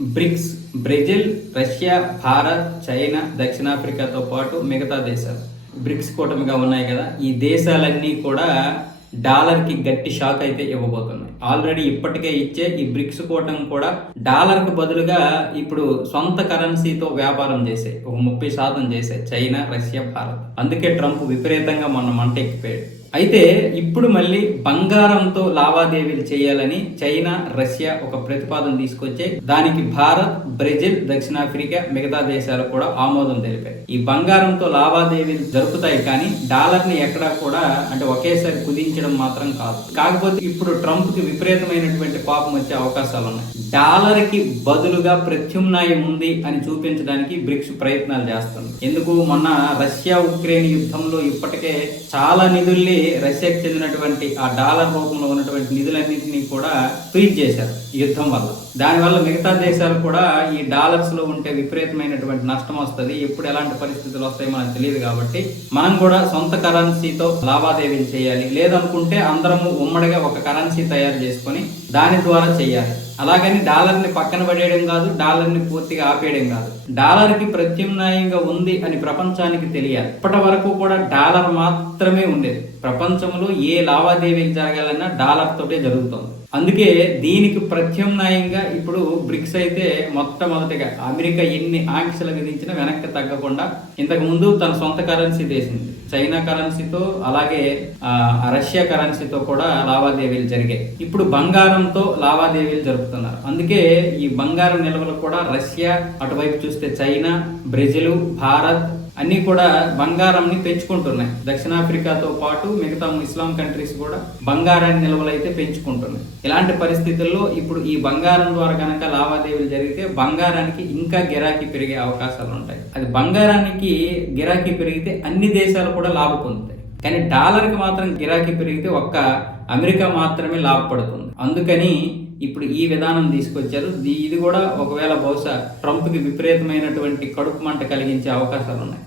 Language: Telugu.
Bricks Brazil, Russia, Bharat, China, దక్షిణాఫ్రికాతో పాటు మిగతా దేశాలు బ్రిక్స్ కూటమిగా ఉన్నాయి కదా. ఈ దేశాలన్నీ కూడా డాలర్కి గట్టి షాక్ అయితే ఇవ్వబోతున్నాయి. ఆల్రెడీ ఇప్పటికే ఇచ్చే ఈ బ్రిక్స్ కూటమి కూడా డాలర్కు బదులుగా ఇప్పుడు సొంత కరెన్సీతో వ్యాపారం చేసాయి. ఒక 30% చేసాయి చైనా, రష్యా, భారత్. అందుకే ట్రంప్ విపరీతంగా మొన్న మంట ఎక్కిపోయాడు. అయితే ఇప్పుడు మళ్ళీ బంగారంతో లావాదేవీలు చేయాలని చైనా, రష్యా ఒక ప్రతిపాదన తీసుకొచ్చే దానికి భారత్, బ్రెజిల్, దక్షిణాఫ్రికా మిగతా దేశాలు కూడా ఆమోదం తెలిపాయి. ఈ బంగారంతో లావాదేవీలు జరుపుతాయి కానీ డాలర్ ని ఎక్కడా కూడా అంటే ఒకేసారి కుదించడం మాత్రం కాదు. కాకపోతే ఇప్పుడు ట్రంప్ కి విపరీతమైనటువంటి కోపం వచ్చే అవకాశాలు ఉన్నాయి. డాలర్ కి బదులుగా ప్రత్యామ్నాయం ఉంది అని చూపించడానికి బ్రిక్స్ ప్రయత్నాలు చేస్తుంది. ఎందుకు? మొన్న రష్యా ఉక్రెయిన్ యుద్ధంలో ఇప్పటికే చాలా నిధుల్ని రష్యాకి చెందినటువంటి ఆ డాలర్ రూపంలో ఉన్నటువంటి నిధులన్నింటినీ కూడా ఫ్రీజ్ చేశారు యుద్ధం వల్ల. దానివల్ల మిగతా దేశాలు కూడా ఈ డాలర్స్ లో ఉంటే విపరీతమైనటువంటి నష్టం వస్తుంది. ఎప్పుడు ఎలాంటి పరిస్థితులు వస్తాయో మనకు తెలియదు. కాబట్టి మనం కూడా సొంత కరెన్సీతో లావాదేవీలు చేయాలి. లేదనుకుంటే అందరము ఉమ్మడిగా ఒక కరెన్సీ తయారు చేసుకొని దాని ద్వారా చేయాలి. అలాగని డాలర్ ని పక్కన పడేయడం కాదు, డాలర్ ని పూర్తిగా ఆపేయడం కాదు. డాలర్ కి ప్రత్యామ్నాయంగా ఉంది అని ప్రపంచానికి తెలియాలి. ఇప్పటి వరకు కూడా డాలర్ మాత్రమే ఉండేది. ప్రపంచంలో ఏ లావాదేవీలు జరగాలన్నా డాలర్ తోటే జరుగుతుంది. అందుకే దీనికి ప్రత్యామ్నాయంగా ఇప్పుడు బ్రిక్స్ అయితే మొట్టమొదటిగా అమెరికా ఎన్ని ఆంక్షలు విధించినా వెనక్కి తగ్గకుండా ఇంతకు ముందు తన సొంత కరెన్సీ తీసింది. చైనా కరెన్సీతో అలాగే రష్యా కరెన్సీతో కూడా లావాదేవీలు జరిగాయి. ఇప్పుడు బంగారంతో లావాదేవీలు జరుపుతున్నారు. అందుకే ఈ బంగారం నిల్వలు కూడా రష్యా, అటువైపు చూస్తే చైనా, బ్రెజిల్, భారత్ అన్ని కూడా బంగారాన్ని పెంచుకుంటున్నాయి. దక్షిణాఫ్రికాతో పాటు మిగతా ఇస్లాం కంట్రీస్ కూడా బంగారాన్ని నిల్వలు అయితే పెంచుకుంటున్నాయి. ఇలాంటి పరిస్థితుల్లో ఇప్పుడు ఈ బంగారం ద్వారా కనుక లావాదేవీలు జరిగితే బంగారానికి ఇంకా గిరాకీ పెరిగే అవకాశాలు ఉంటాయి. అది బంగారానికి గిరాకీ పెరిగితే అన్ని దేశాలు కూడా లాభ పొందుతాయి. కానీ డాలర్కి మాత్రం గిరాకీ పెరిగితే ఒక్క అమెరికా మాత్రమే లాభపడుతుంది. అందుకని ఇప్పుడు ఈ విధానం తీసుకొచ్చారు. ఇది కూడా ఒకవేళ బహుశా ట్రంప్కి విపరీతమైనటువంటి కడుపు మంట కలిగించే అవకాశాలు ఉన్నాయి.